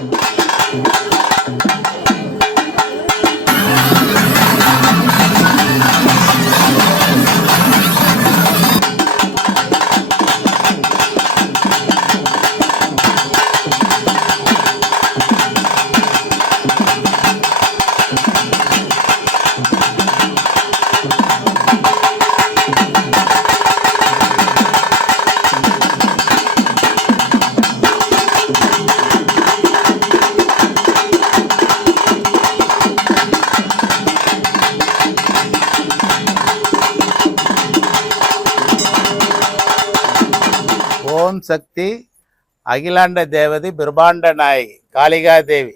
ஓம் சக்தி அகிலாண்ட தேவதி பிரம்மாண்ட நாயகி காளிகா தேவி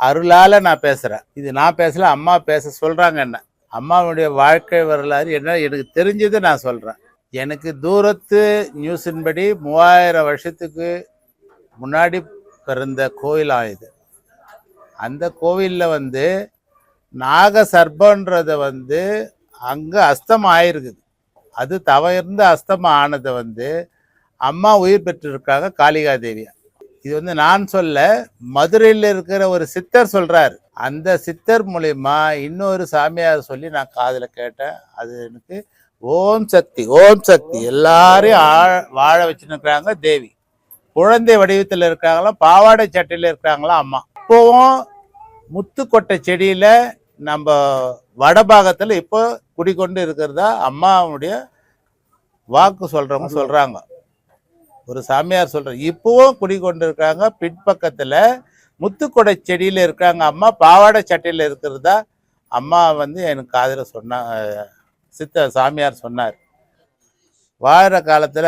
அருளால் நான் பேசுகிறேன். இது நான் பேசல, அம்மா பேச சொல்கிறாங்க. என்ன அம்மாவுடைய வாழ்க்கை வரலாறு என்ன எனக்கு தெரிஞ்சது நான் சொல்கிறேன். எனக்கு தூரத்து நியூஸின்படி 3000 வருஷத்துக்கு முன்னாடி பிறந்த கோயிலாக இது. அந்த கோவிலில் நாக சர்ப்பன்றதை அங்கே அஸ்தம் ஆயிருக்குது. அது தவிர்ந்து அஸ்தம் ஆனதை அம்மா உயிர் பெற்றிருக்காங்க காளிகா தேவியா. இது நான் சொல்ல, மதுரையில் இருக்கிற ஒரு சித்தர் சொல்றாரு. அந்த சித்தர் மூலியமா இன்னொரு சாமியார் சொல்லி நான் காதில் கேட்டேன். அது எனக்கு ஓம் சக்தி ஓம் சக்தி எல்லாரையும் வாழ வச்சுருக்கிறாங்க தேவி. குழந்தை வடிவத்தில் இருக்காங்களாம், பாவாடை சட்டையில் இருக்காங்களாம் அம்மா. இப்போவும் முத்துக்கொட்டை செடியில நம்ம வடபாகத்தில் இப்போ குடிக்கொண்டு இருக்கிறதா அம்மாவுடைய வாக்கு சொல்றவங்க சொல்றாங்க. ஒரு சாமியார் சொல்றாரு, இப்பவும் குடிக்கொண்டு இருக்காங்க. பின்பக்கத்துல முத்துக்கொடை செடியில இருக்காங்க அம்மா, பாவாடை சட்டையில இருக்கிறதா அம்மா எனக்கு காதில் சொன்னா சித்த சாமியார் சொன்னார். வாழற காலத்துல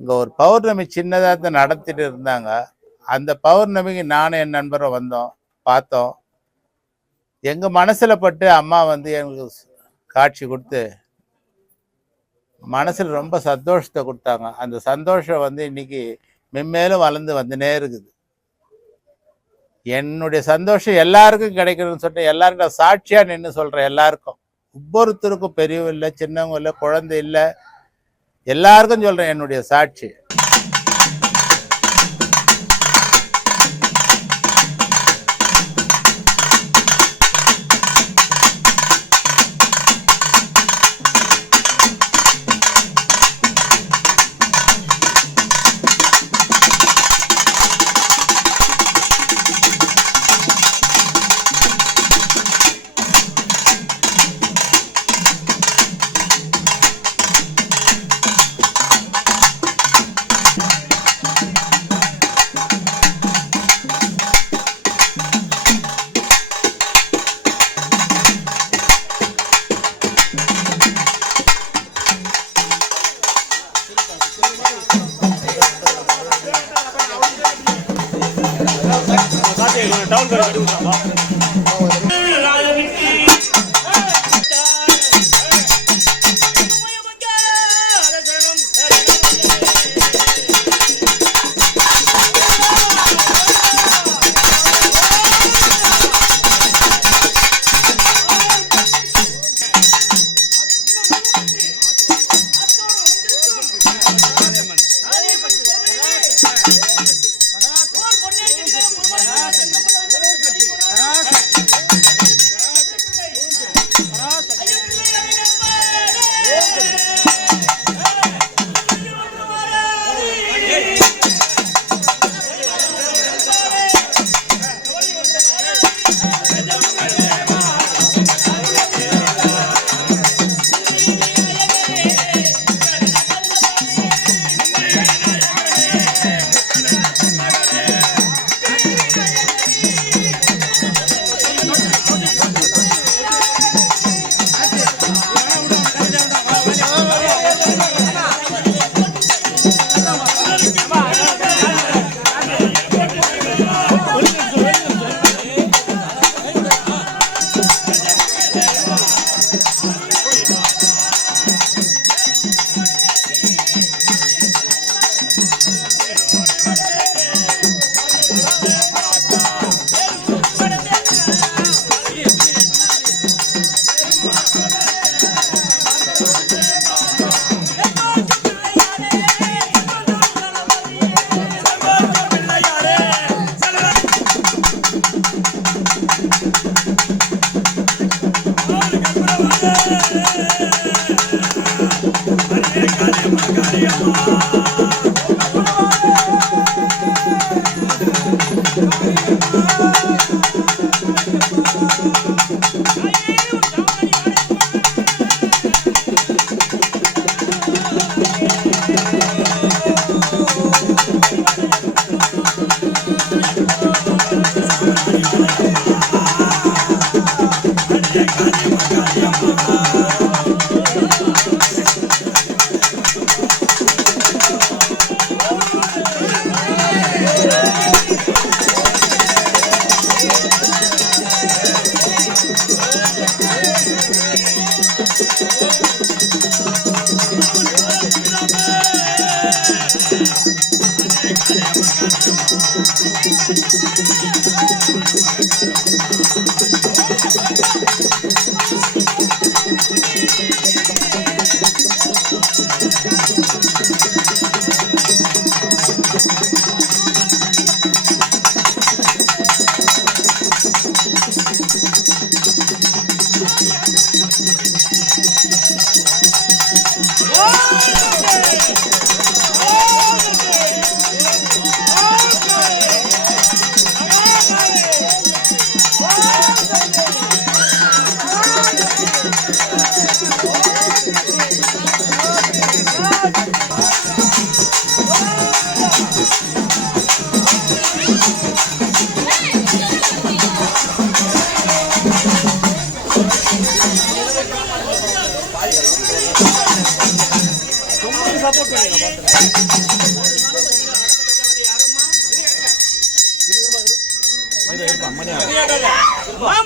இங்க ஒரு பௌர்ணமி சின்னதாக நடத்திட்டு இருந்தாங்க. அந்த பௌர்ணமிக்கு நானும் என் நண்பரும் வந்தோம், பார்த்தோம். எங்க மனசுல பட்டு அம்மா எங்களுக்கு காட்சி கொடுத்து மனசில் ரொம்ப சந்தோஷத்தை கொடுத்தாங்க. அந்த சந்தோஷம் இன்னைக்கு மென்மேலும் வளர்ந்து வந்துனே இருக்குது. என்னுடைய சந்தோஷம் எல்லாருக்கும் கிடைக்கணும்னு சொல்லிட்டு எல்லாருக்கும் நான் சாட்சியா நின்று சொல்றேன். எல்லாருக்கும், ஒவ்வொருத்தருக்கும், பெரியவங்க இல்லை, சின்னவங்க இல்லை, குழந்தை இல்லை, எல்லாருக்கும் சொல்றேன் என்னுடைய சாட்சி. डाउन कर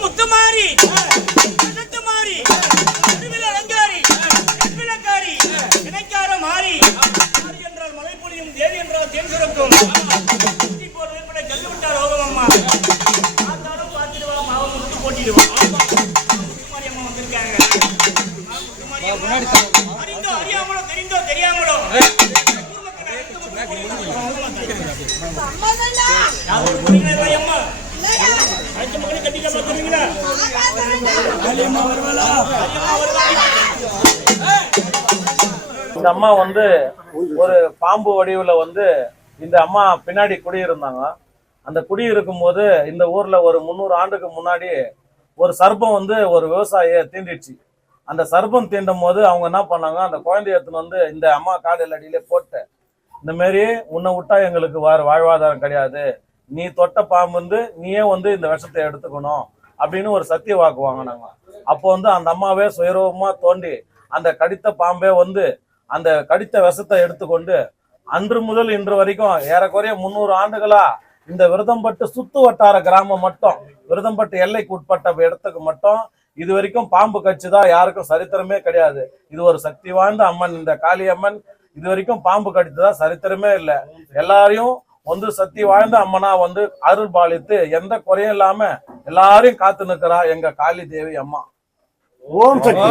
முத்துமாரி மாறி அலங்காரி விளக்காரி இணைக்கார மாறி என்றால் மலை பொழியும் தேவி என்றால் தேன் சுரக்கும் போல் ஏற்பட கல்லு விட்டார் ரோகம் அம்மா பார்த்தாலும் பார்த்துடுவா மாவன் முத்து போட்டிடுவா முத்துமாரி அம்மா வந்திருக்காங்க. அறிந்தோ அறியாமலோ தெரிந்தோ தெரியாமலோ இந்த அம்மா வந்து ஒரு பாம்பு வடிவுல வந்து இந்த அம்மா பின்னாடி குடியிருந்தாங்க. அந்த குடியிருக்கும் போது இந்த ஊர்ல ஒரு 300 ஆண்டுக்கு முன்னாடி ஒரு சர்ப்பம் வந்து ஒரு விவசாயியை தீண்டிடுச்சு. அந்த சர்ப்பம் தீண்டும் போது அவங்க என்ன பண்ணாங்க, அந்த குழந்தைய எடுத்துன்னு வந்து இந்த அம்மா காலையில் அடியிலே போட்டு, இந்த மாரி உன்னை விட்டா எங்களுக்கு வாழ்வாதாரம் கிடையாது, நீ தொட்ட பாம்பு வந்து நீயே வந்து இந்த விஷத்தை எடுத்துக்கணும் அப்படின்னு ஒரு சத்திய வாக்கு வாங்கினாங்க. அப்போ வந்து அந்த அம்மாவே சுயரூபமா தோண்டி அந்த கடித்த பாம்பே வந்து அந்த கடித்த விஷத்தை எடுத்துக்கொண்டு அன்று முதல் இன்று வரைக்கும் ஏறக்குறைய 300 ஆண்டுகளா இந்த விருதம்பட்டு சுத்து வட்டார கிராமம் மட்டும், விருதம்பட்டு எல்லைக்கு உட்பட்ட இடத்துக்கு மட்டும் இது வரைக்கும் பாம்பு கடிச்சுதான் யாருக்கும் சரித்திரமே கிடையாது. இது ஒரு சக்தி வாய்ந்த அம்மன். இந்த காளியம்மன் இது வரைக்கும் பாம்பு கடித்ததா சரித்திரமே இல்லை. எல்லாரையும் வந்து சக்தி வாழ்ந்த அம்மனா வந்து அருள் பாலித்து எந்த குறையும் இல்லாம எல்லாரையும் காத்து நிற்கிறா எங்க காளி தேவி அம்மா. ஓம் சக்தி.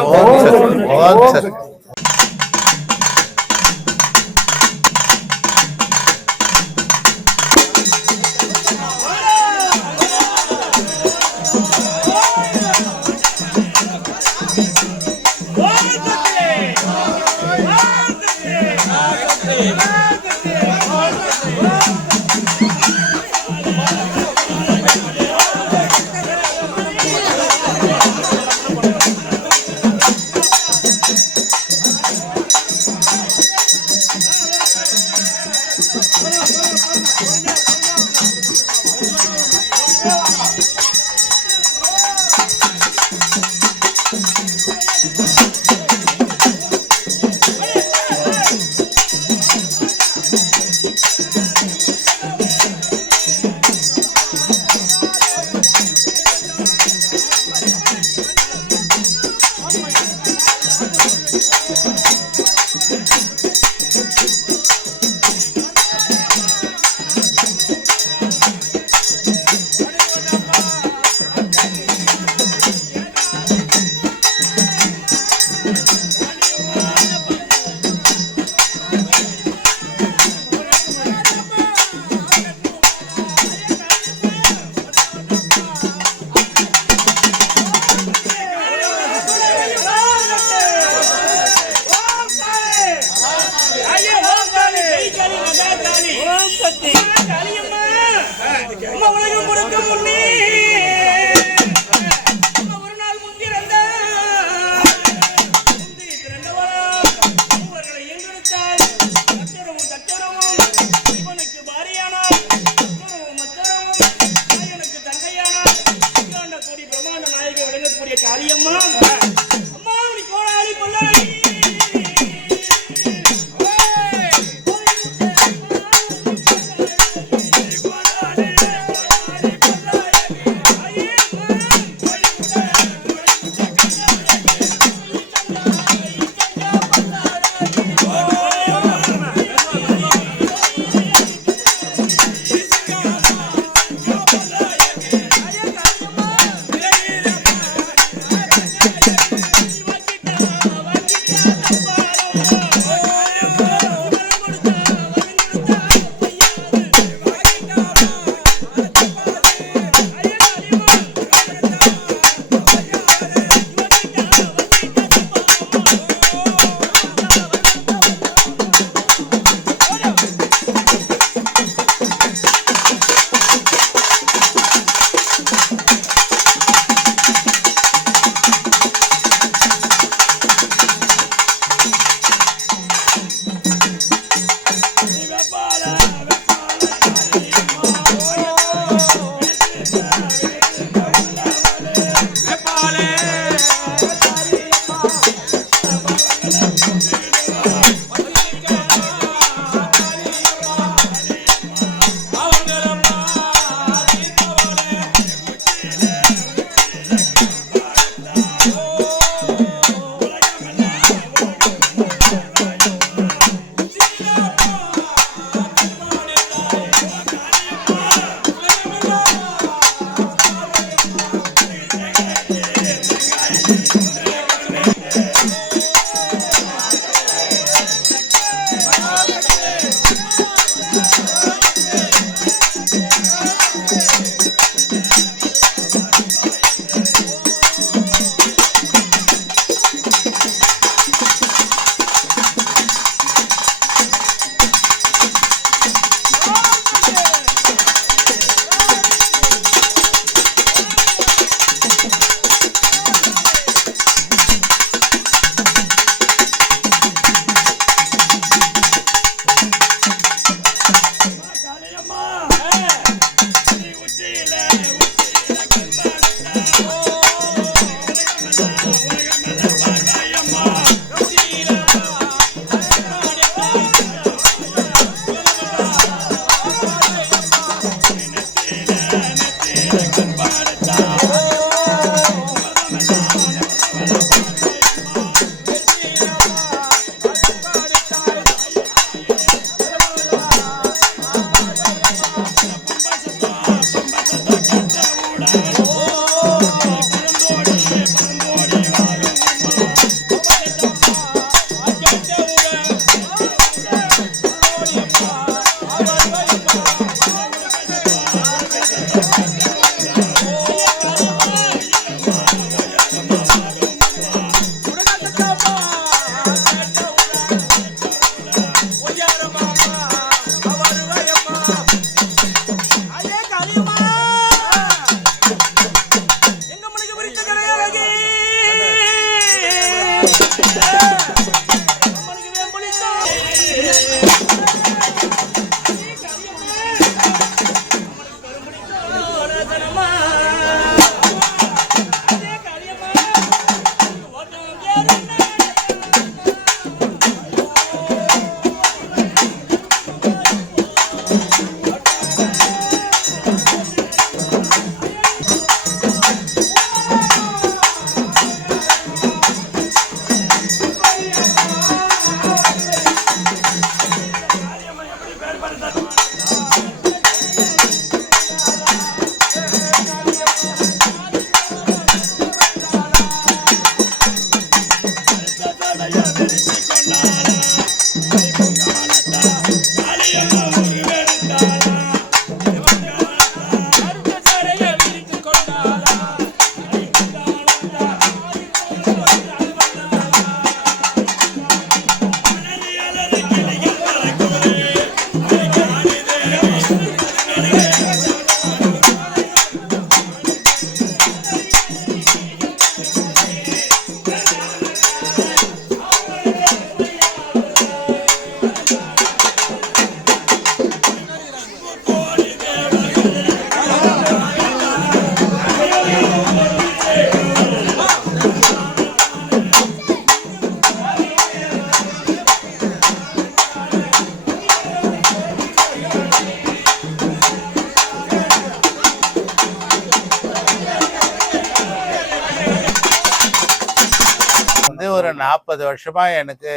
40 வருஷமா எனக்கு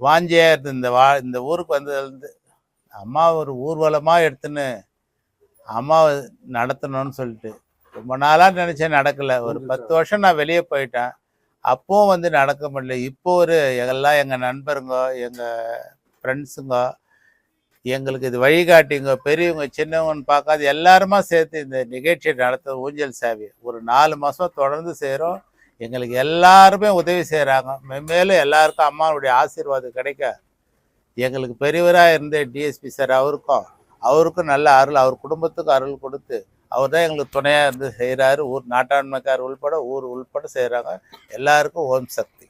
வாஞ்சியா இருந்து இந்த ஊருக்கு வந்ததுலேருந்து அம்மா ஒரு ஊர்வலமா எடுத்துன்னு அம்மாவை நடத்தணும்னு சொல்லிட்டு ரொம்ப நாளாக நினச்சேன், நடக்கலை. ஒரு 10 வருஷம் நான் வெளியே போயிட்டேன், அப்பவும் வந்து நடக்க முடியல. இப்போ எல்லாம் எங்கள் நண்பருங்க, எங்கள் ஃப்ரெண்ட்ஸுங்க, எங்களுக்கு இது வழிகாட்டிங்க, பெரியவங்க சின்னவங்கன்னு பார்க்காது எல்லாருமா சேர்த்து இந்த நிகழ்ச்சியை நடத்த ஊஞ்சல் சேவை ஒரு 4 மாதம் தொடர்ந்து செய்கிறோம். எங்களுக்கு எல்லாருமே உதவி செய்கிறாங்க. மென்மேலும் எல்லாருக்கும் அம்மாவுடைய ஆசீர்வாதம் கிடைக்க எங்களுக்கு பெரியவராக இருந்த டிஎஸ்பி சார் அவருக்கும் நல்ல அருள், அவர் குடும்பத்துக்கும் அருள் கொடுத்து அவர் தான் எங்களுக்கு துணையாக இருந்து செய்கிறாரு. ஊர் நாட்டாண்மைக்கார் உள்பட ஊர் உள்பட செய்கிறாங்க. எல்லாருக்கும் ஓம் சக்தி.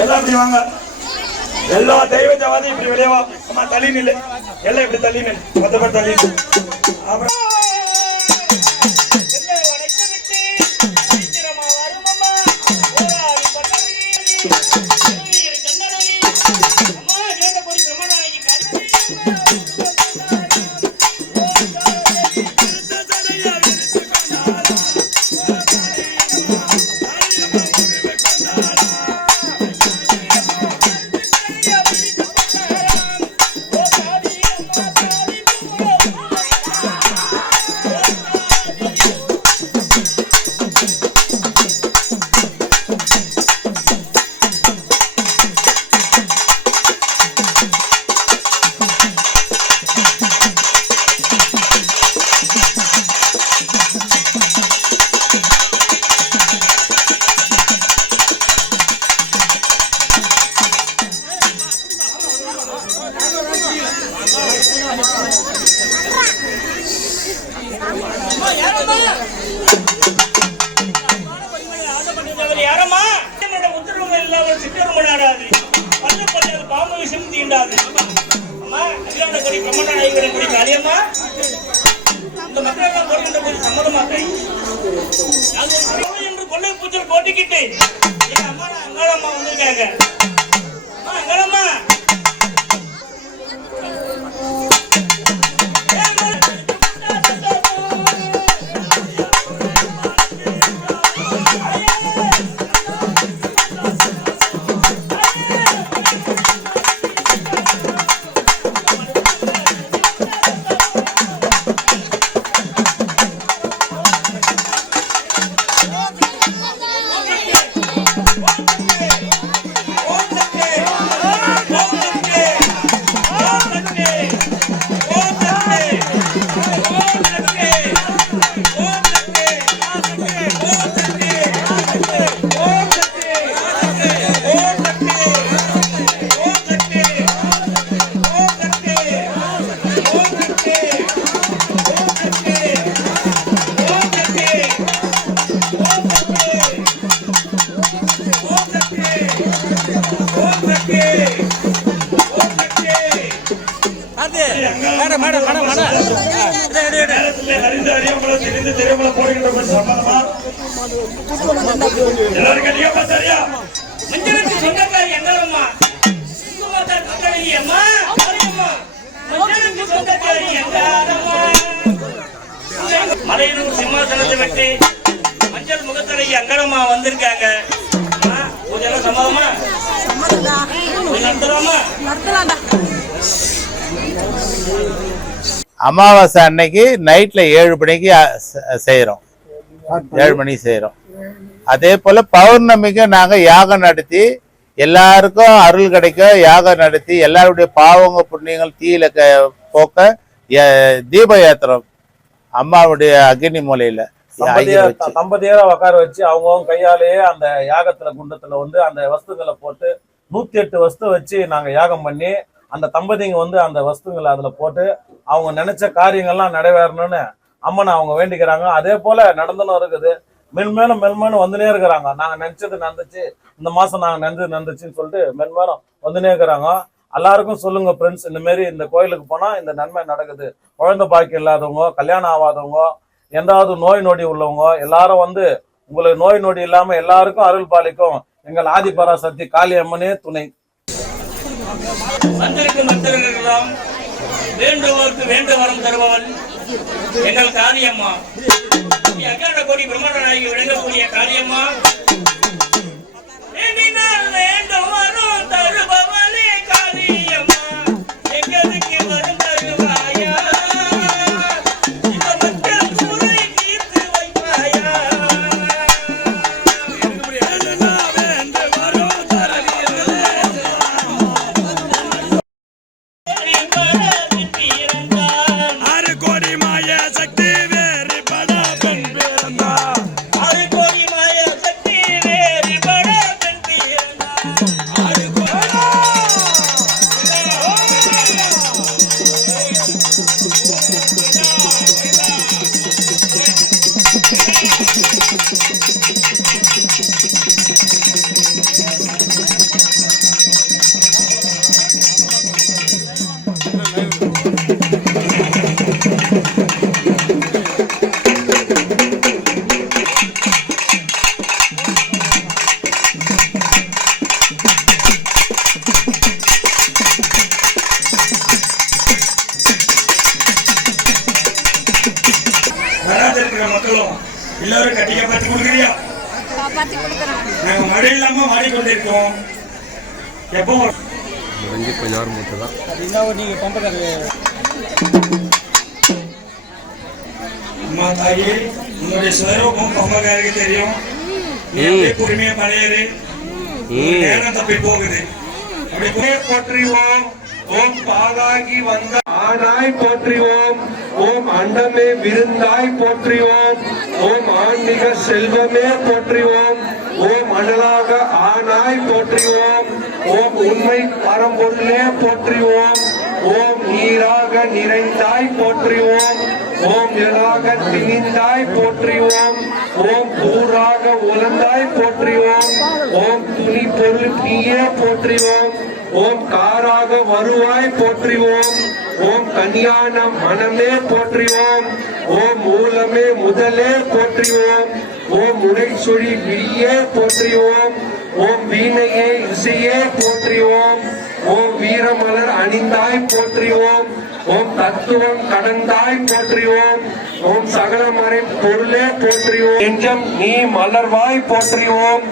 எல்லாம் இப்படி வாங்க. எல்லா தெய்வ ஜாதி இப்படி வெளியே வா. அம்மா தள்ளி நில்லு. எல்லாம் இப்படி தள்ளி நில்லு. 10 பேர் தள்ளி நில்லு. அப்புறம் யாரம்மா உத்தரவு இல்லாத சிற்றரும் நாடாது பல்லு பல்லாது பாம்பு விஷம் தீண்டாது. அம்மா அகிலாண்ட கொடி பிரம்மண்ட நாயகன் கொடி காளியம்மா இந்த மக்கள் எல்லாம் போடுகின்ற போது சம்மதமா கை என்று கொள்ளை பூச்சல் போட்டிக்கிட்டு எங்க அம்மா அங்காளம்மா வந்திருக்காங்க. அம்மா அங்காளம்மா மலையனூர் சிம்மாசனத்தை வெட்டி மஞ்சள் முகத்தழகி அங்காளம்மா வந்திருக்காங்க. கொஞ்சம் சம்மதமா நடத்தலாமா? அமாவாசை அன்னைக்கு நைட்ல 7 மணிக்கு செய்யறோம். 7 மணி செய்யறோம். அதே போல பௌர்ணமிக்கு நாங்க யாகம் நடத்தி எல்லாருக்கும் அருள் கிடைக்க யாகம் நடத்தி எல்லாருடைய பாவங்க புண்ணியங்கள் தீயில போக்க தீப ஏத்துறோம் அம்மாவுடைய அக்னி மூலையில. தம்பதியரா உட்கார வச்சு அவங்க கையாலேயே அந்த யாகத்துல குண்டத்துல வந்து அந்த வஸ்துங்களை போட்டு 108 வஸ்து வச்சு நாங்க யாகம் பண்ணி அந்த தம்பதிங்க வந்து அந்த வஸ்துங்களை அதுல போட்டு அவங்க நினைச்ச காரியங்கள்லாம் நிறைவேறணும்னு அம்மனை அவங்க வேண்டிக்கிறாங்க. அதே போல நடந்துன்னு இருக்குது. மென்மேலும் மென்மேலும் வந்துனே இருக்கிறாங்க. நாங்க நினைச்சது நடந்துச்சு, இந்த மாசம் நாங்க நடந்துச்சுன்னு சொல்லிட்டு மென்மேலும் வந்துனே இருக்கிறாங்க. எல்லாருக்கும் சொல்லுங்க ஃப்ரெண்ட்ஸ், இந்த மாதிரி இந்த கோயிலுக்கு போனா இந்த நன்மை நடக்குது. குழந்தை பாக்கியம் இல்லாதவங்க, கல்யாணம் ஆகாதவங்க, எந்தாவது நோய் நொடி உள்ளவங்க எல்லாரும் வந்து உங்களுக்கு நோய் நொடி இல்லாம எல்லாருக்கும் அருள் பாலிக்கும் எங்கள் ஆதிபராசக்தி காளியம்மனே துணை. வந்திருக்கும் பக்தர்களெல்லாம் வேண்டுவோருக்கு வேண்டு வரம் தருபவன் எங்கள் காளியம்மா. அகிலாண்ட கோடி பிரம்மாண்ட நாயகி விளங்கக்கூடிய காளியம்மா வேண்டும் வரும் தருபவனே காளியம்மா. எங்களுக்கு வரும் தருவாயா, இந்த மக்கள் குறை தீர்த்து வைப்பாயா. எல்லாரும் கட்டிக்க பார்த்து கொடுக்குறியா? நாங்க மழை இல்லாம மாறிக்கொண்டிருக்கோம். எப்போ அம்மா தாயே, உன்னுடைய சுயரூபம் பம்பகாருக்கு தெரியும். நீ அப்படியே பொறுமையா பழையரு, நேரம் தப்பி போகுது. அப்படி போற்றுவோம். ஓம் பாலாகி வந்த ஆனாய் போற்றுவோம். ஓம் அண்டமே விருந்தாய் போற்றுவோம். ஓம் ஆன்மீக செல்வமே போற்றுவோம். ஓம் அனலாக ஆனாய் போற்றுவோம். ஓம் உண்மை பரம்பொருளே போற்றுவோம். ஓம் நீராக நிறைந்தாய் போற்றுவோம். ஓம் நிலாக திணிந்தாய் போற்றுவோம். ஓம் ஊராக உலர்ந்தாய் போற்றுவோம். ஓம் துணி பொருள் நீயே போற்றுவோம். ஓம் காராக வருவாய் போற்றுவோம். ஓம் கல்யாண மனமே போற்றுவோம். ஓம் மூலமே முதலே போற்றுவோம். ஓம் முனைச்சொழி விழியே போற்றுவோம். ஓம் வீணையே இசையே போற்றுவோம். ஓம் வீரமலர் அணிந்தாய் போற்றுவோம். ஓம் தத்துவம் கடந்தாய் போற்றுவோம். ஓம் சகலமறை பொருளே போற்றுவோம். நெஞ்சம் நீ மலர்வாய் போற்றுவோம்.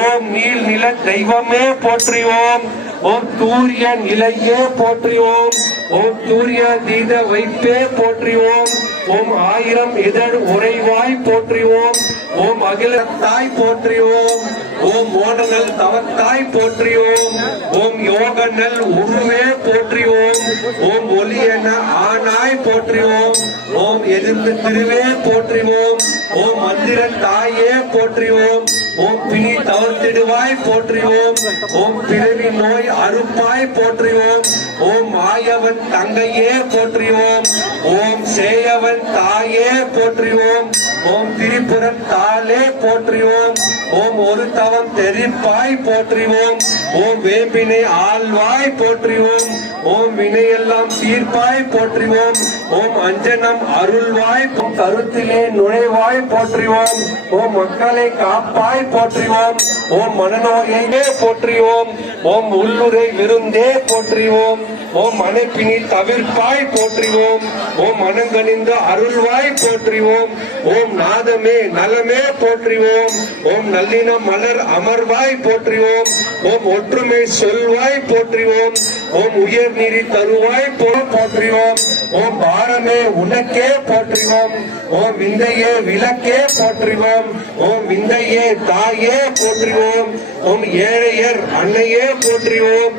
ஓம் நீல் நில தெய்வமே போற்றுவோம். ஓம் தூரிய நிலையே போற்றுவோம். ஓம் சூரிய தீத வைப்பே போற்றுவோம். ஓம் ஆயிரம் இதழ் உறைவாய் போற்றுவோம். ஓம் அகிலத்தாய் போற்றுவோம். ஓம் ஓடனல் தவத்தாய் போற்றுவோம். ஓம் யோகனல் உருவே போற்றுவோம். ஓம் ஒளியன ஆனாய் போற்றுவோம். ஓம் எதிர்ந்து திருவே போற்றுவோம். ஓம் மந்திர தாயே போற்றுவோம். ஓம் பிணி தவர்த்திடுவாய் போற்றுவோம். ஓம் பிறவி நோய் அறுப்பாய் போற்றுவோம். ஓம் மாயவன் தங்கையே போற்றுவோம். ஓம் சேயவன் தாயே போற்றுவோம். ஓம் திரிபுரன் தாளே போற்றுவோம். ஓம் ஒரு தவம் தெரிப்பாய் போற்றுவோம். ஓம் வேம்பினை ஆழ்வாய் போற்றுவோம். ஓம் வினையெல்லாம் தீர்ப்பாய் போற்றுவோம். ஓம் அஞ்சனம் அருள்வாய் கருத்திலே நுழைவாய் போற்றுவோம். ஓம் மக்களை காப்பாய் போற்றுவோம். ஓம் மனநோயே போற்றுவோம். ஓம் உள்ளுரை விருந்தே போற்றுவோம். ஓம் மனைப்பினி தவிர்ப்பாய் போற்றுவோம். ஓம் மனங்கணிந்த அருள்வாய் போற்றுவோம். ஓம் நாதமே நலமே போற்றுவோம். ஓம் நல்லின மலர் அமர்வாய் போற்றுவோம். ஓம் ஒற்றுமை சொல்வாய் போற்றுவோம். ஓம் உயர் நீரி தருவாய் போற்றுவோம். ஓம் பாரமே உனக்கே போற்றுவோம். ஓம் விந்தையே விளக்கே போற்றுவோம். ஓம் விந்தையே தாயே போற்றுவோம். ஓம் ஏழையர் அன்னையே போற்றுவோம்.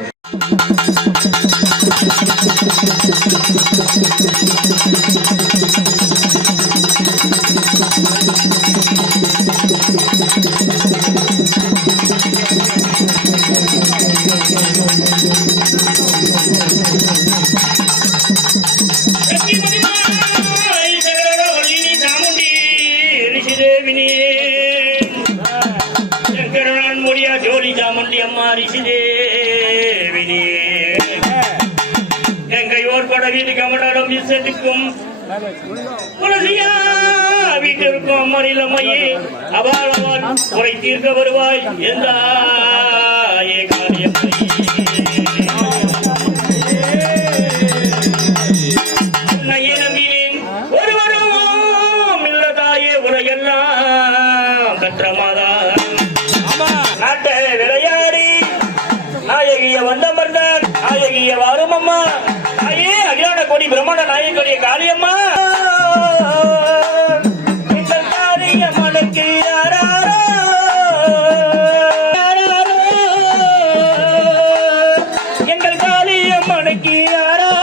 ஜோலி சாமுண்டி அம்மா ரிஷிதேவினி எங்கையோர் பட வீடு கமடாலும் இசத்துக்கும் துளசியா வீட்டிற்கும் அம்மனில் அம்மையே அவாள் அவள் குறை தீர்க்க வருவாய் என்றாயே காளியம்மை உன்னையே நம்பினேன் ஒருவரும் இல்லதாயே உலகெல்லாம் கற்றமாதா நாட்டை விளையாடி நாயகிய வந்தமர்ந்தார் நாயகிய வாரும் அம்மா தாயே அகிலாண்ட கோடி பிரம்மாண்ட நாயகனுடைய காளியம்மா எங்கள் காளியம்மனுக்கு யாராரோ எங்கள் காளியம்மனுக்கு யாராரோ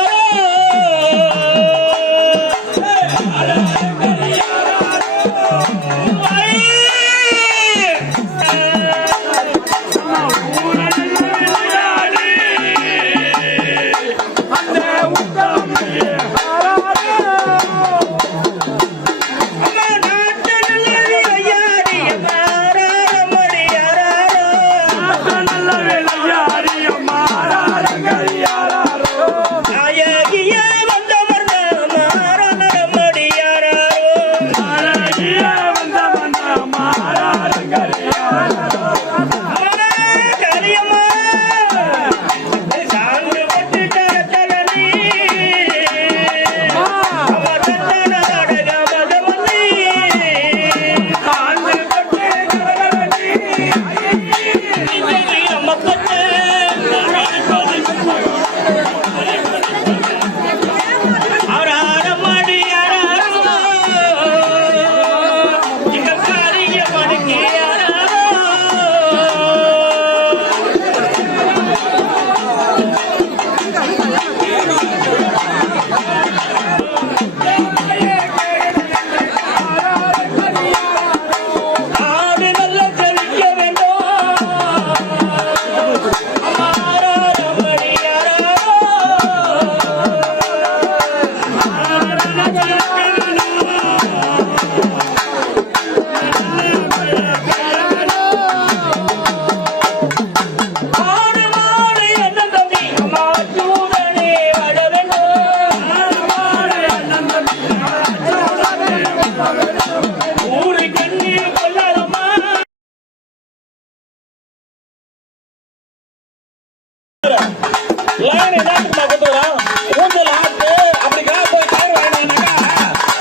லைன் என்னத்துக்குமா கொடுத்துறோம்? ஊஞ்சல் ஆட்டு அப்படிக்கா போய் கயிறு வாங்கினாக்கா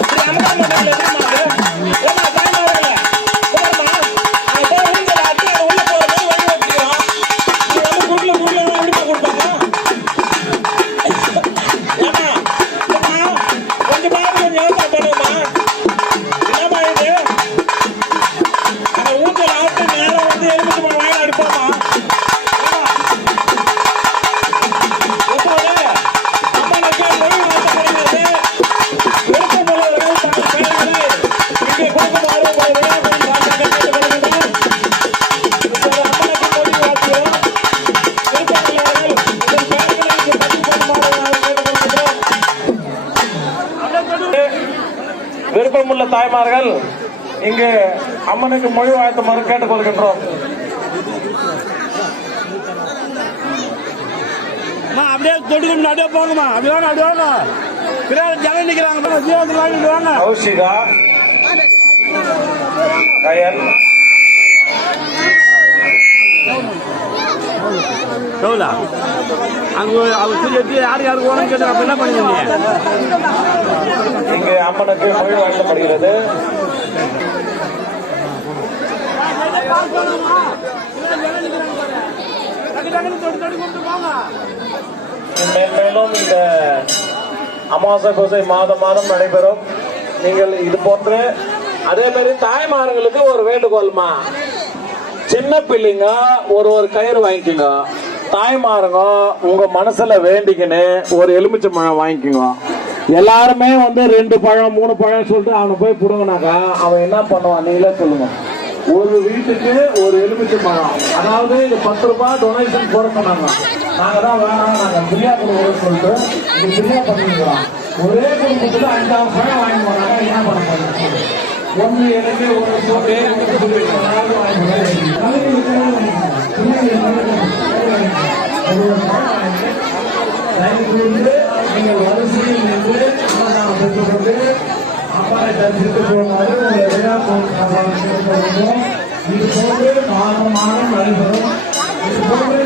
இப்படி அமர்ந்த மாட்டேங்கல எப்படிமா அது? ஏமா தாய்மார்களே குமாரமா அங்க போய் ஊஞ்சல் ஆட்டி அது உள்ள போற போய் வழி வச்சுக்கிறோம். நீ வந்து குருக்குல எப்படிமா கொடுப்பாங்க? ஏமா கொஞ்சம் யோசனை பண்ணுமா? என்னமா இது? அந்த ஊஞ்சல் ஆட்டு நேரம் வந்து எலுமிச்சை பழம் வாங்கி அடிப்போமா? விருப்பமுள்ள தாய்மார்கள் இங்கு அம்மனுக்கு மொழி வாழ்த்துமாறு கேட்டுக்கொள்கின்றோம். அப்படியே தொடுக்கணும், அப்படியே போங்கம்மா, அப்படி வாங்க, அப்படி வாங்க. ஜனம் நிக்கிறாங்க. கௌஷிகா, கயல், இங்கு அம்மனுக்கு மொழி வாழ்த்தப்படுகிறது. மேலும் இந்த அமாவாசை பூசை மாதம் நடைபெறும். நீங்கள் இது போன்று அதே மாதிரி தாய்மார்களுக்கு ஒரு வேண்டுகோள்மா, சின்ன பிள்ளைங்க ஒரு கயிறு வாங்கிக்கோங்க. தாய்மாருங்க உங்க மனசுல வேண்டிக்கின்னு ஒரு எலுமிச்சை பழம் வாங்கிக்கோங்க. எல்லாருமே வந்து 2 பழம் 3 பழம் சொல்லிட்டு அவனை போய் புடுங்கினாக்கா அவன் என்ன பண்ணுவான் நீங்களே சொல்லுங்க. ஒரு வீட்டுக்கு ஒரு எலுமிச்சை பழம், அதாவது இது 10 ரூபாய் டொனேஷன் போட சொன்னாங்க. நாங்க தான் வேணாம், நாங்க பிரியா கொடுக்குறோம் சொல்லிட்டு இது பிரியா பண்ணிக்கிறோம். ஒரே குடும்பத்துல 5 பழம் வாங்கி போனாங்க. என்ன பண்ண போறீங்க? ஒன்று எனக்கு ஒரு போட்டு நீங்கள் வரிசையில் நின்று பெற்றுக்கொண்டு அப்பாவை தரிசித்து போகும்போது உங்களை விழா போகிறோம். இது போன்று மாதம் நடைபெறும். இது போன்று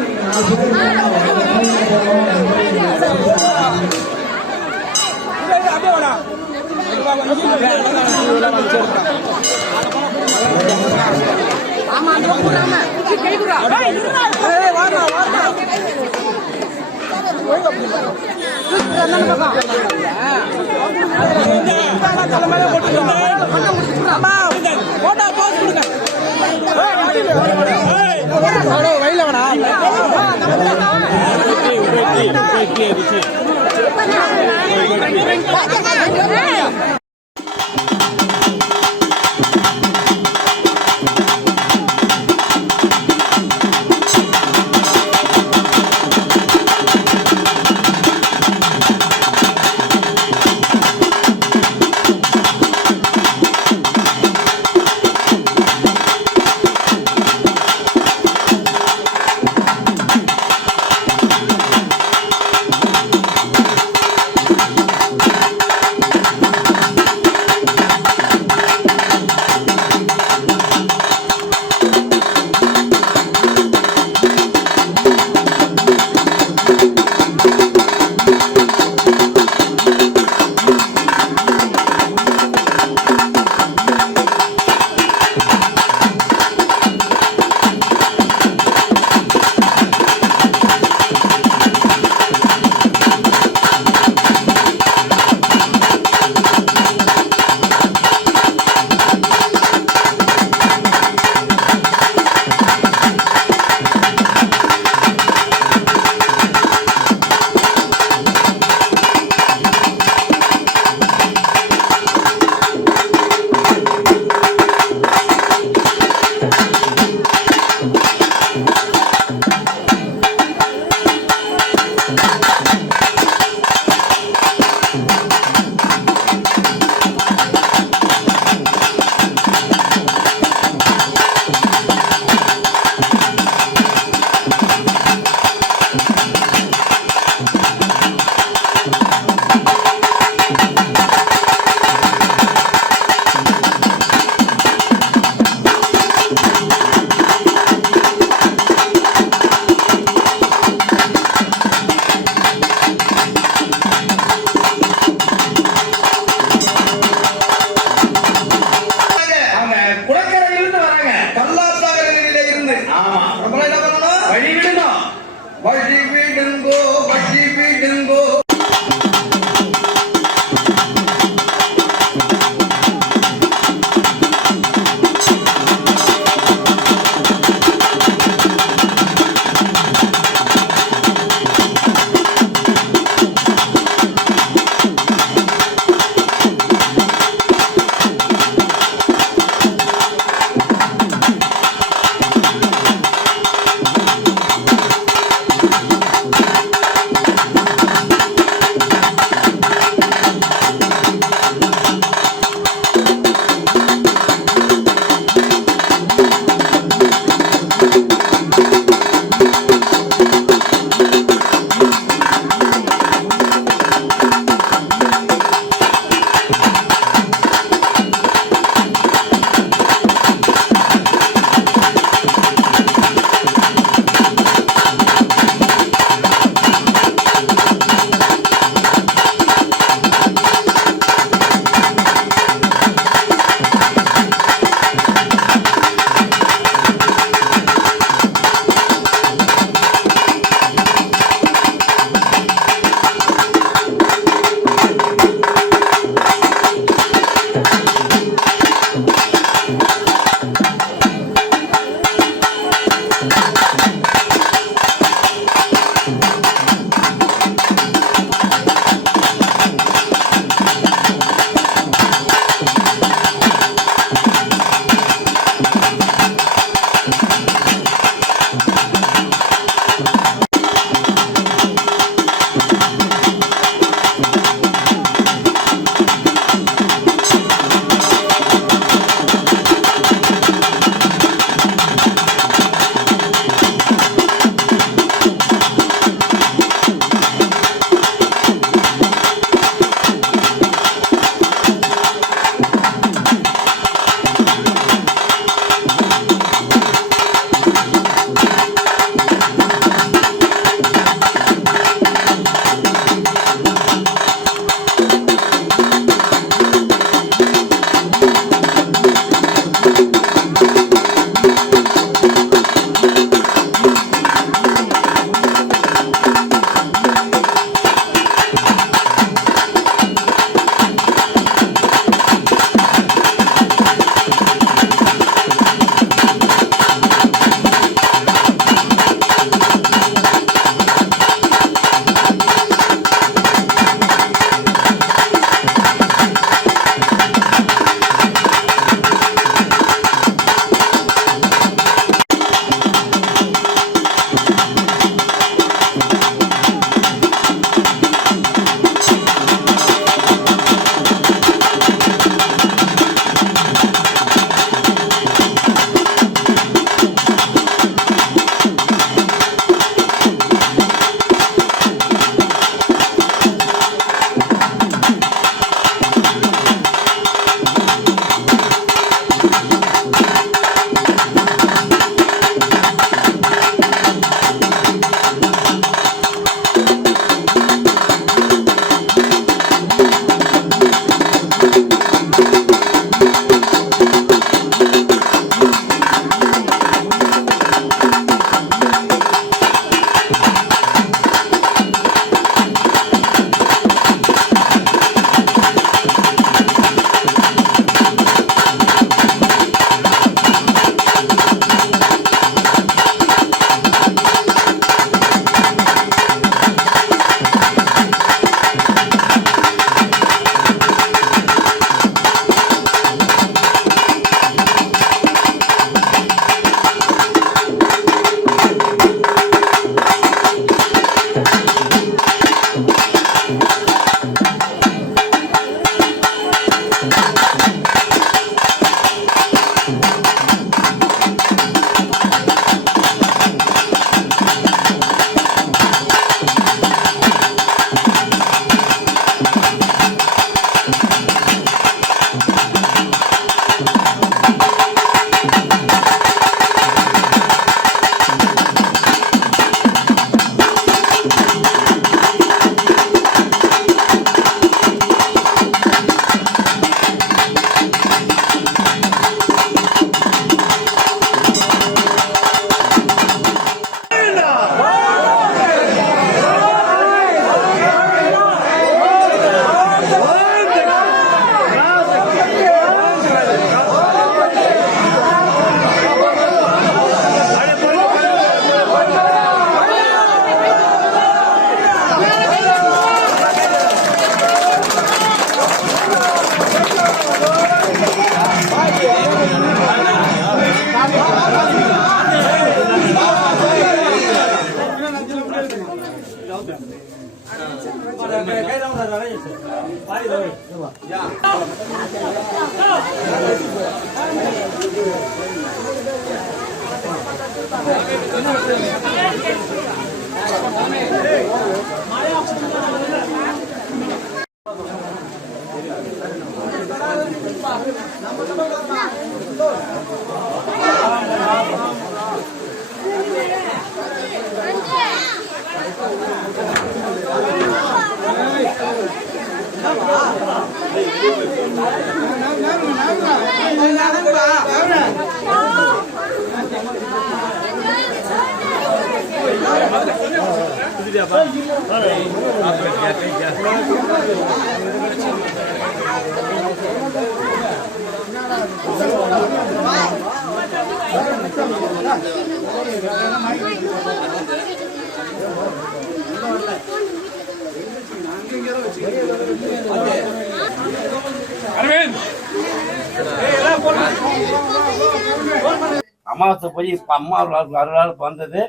அமாவாசை போய் இப்போ அம்மா அருளால் வந்தது.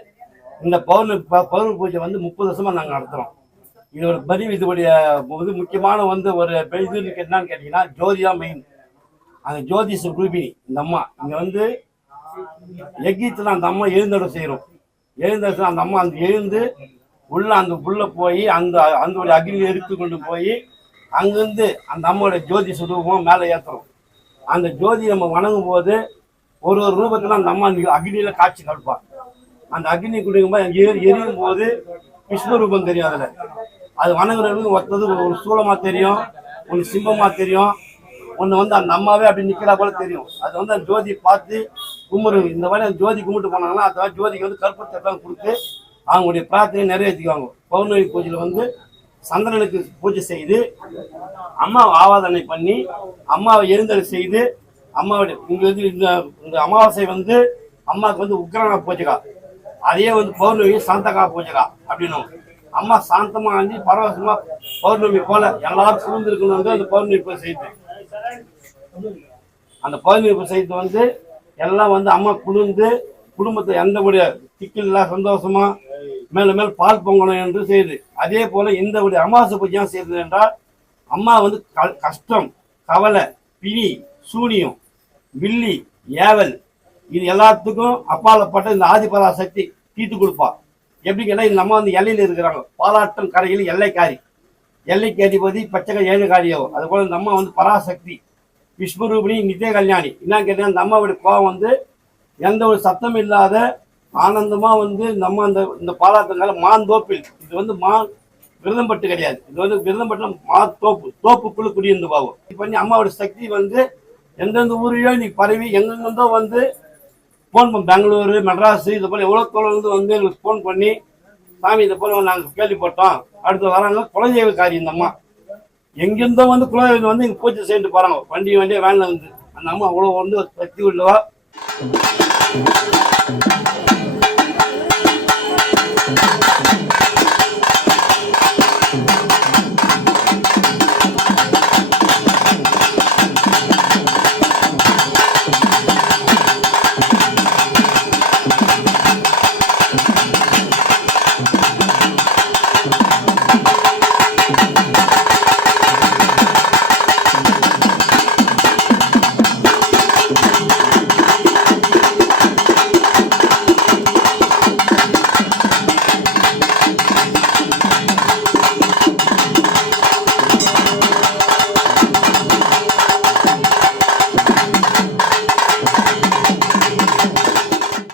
இந்த பௌர்ணமி பூஜை வந்து 30 வருஷமா நாங்கள் நடத்துகிறோம். இது ஒரு பதிவு. இதுடைய முக்கியமான ஒரு இது என்னன்னு கேட்டீங்கன்னா ஜோதியா மெயின். அந்த ஜோதிஷ ரூபினி இந்த அம்மா இங்கே யஜ்யத்தில் அந்த அம்மா எழுந்தோட செய்கிறோம். எழுந்த அந்த அம்மா எழுந்து உள்ள போய் அந்த அக்னி எடுத்து கொண்டு போய் அங்கிருந்து அந்த அம்மாவோட ஜோதி சுரூபமாக மேலே ஏற்றுறோம். அந்த ஜோதி நம்ம வணங்கும் போது ஒரு ரூபத்தில் அந்த அம்மா அக்னியில காட்சி கடுப்பார். அந்த அக்னி குடிக்கும்போது எரியும் போது விஸ்வரூபம் தெரியும். அதில் அது வணங்குறவங்களுக்கு ஒருத்தது ஒரு சூலமா தெரியும், ஒன்று சிம்பமா தெரியும், ஒன்று அந்த அம்மாவே அப்படி நிற்கிறா போல தெரியும். அது அந்த ஜோதி பார்த்து கும்பிடு. இந்த மாதிரி அந்த ஜோதி கும்பிட்டு போனாங்கன்னா அந்த ஜோதிக்கு கற்பூரத்தை கொடுத்து அவங்களுடைய பிரார்த்தனையை நிறைவேற்றிக்குவாங்க. பௌர்ணமி பூஜையில் சந்திரனுக்கு பூஜை செய்து அம்மாவை ஆவாதனை பண்ணி அம்மாவை எழுந்தல் செய்து அம்மாவுடைய இந்த அமாவாசை அம்மாவுக்கு உக்ரனா பூஜைகா. அதே பௌர்ணமி சாந்தகா பூஜைகா அப்படின்னு அம்மா சாந்தமா பரவசமா பௌர்ணமி போல எல்லாரும் குளிர்ந்திருக்கணும். அந்த பௌர்ணமி பூஜை செய்து அந்த பௌர்ணமி பூஜை செய்து எல்லாம் அம்மா குளிர்ந்து குடும்பத்தை எந்த ஒரு திக்கில்லா சந்தோஷமா மேல மேல் பால் பொங்கணும் என்று செய்து. அதே போல இந்த அமாவாசை பூஜை செய்தது என்றால் அம்மா கஷ்டம், கவலை, பிணி, சூனியம், வில்லி, ஏவல் இது எல்லாத்துக்கும் அப்பாலப்பட்ட இந்த ஆதிபரா சக்தி தீர்த்து கொடுப்பா. எப்படி கேட்டால் இந்த அம்மா எல்லையில் இருக்கிறாங்க. பாலாட்டம் கரையில் எல்லைக்காரி, எல்லைக்கு அதிபதி பச்சை 7 காரியாகும். அது போல இந்த அம்மா பராசக்தி, விஸ்வரூபிணி, நித்திய கல்யாணி. என்ன கேட்டீங்கன்னா இந்த அம்மாவுடைய கோபம் எந்த ஒரு சத்தம் இல்லாத ஆனந்தமா இந்த அம்மா இந்த பாலாட்டங்கால மாந்தோப்பில் இது விரதம் பட்டு கிடையாது. இது விரதம் பட்டு தோப்புக்குள்ள குடியிருந்து பாவம் பண்ணி அம்மாவோட சக்தி எந்தெந்த ஊரையோ இன்னைக்கு பரவி எங்கெந்தோ ஃபோன் பண்ணி பெங்களூரு, மெட்ராஸ் இது போல எவ்வளோ தொழில் எங்களுக்கு ஃபோன் பண்ணி சாமி இதை போல நாங்கள் கேள்விப்பட்டோம், அடுத்து வராங்க குலதெய்வக்காரி. இந்த அம்மா எங்கிருந்தோ குலதெய்வம் இங்கே பூஜை செய்துட்டு போறாங்க. வண்டியை வேனில் அந்த அம்மா அவ்வளோ சக்தி உள்ளவா.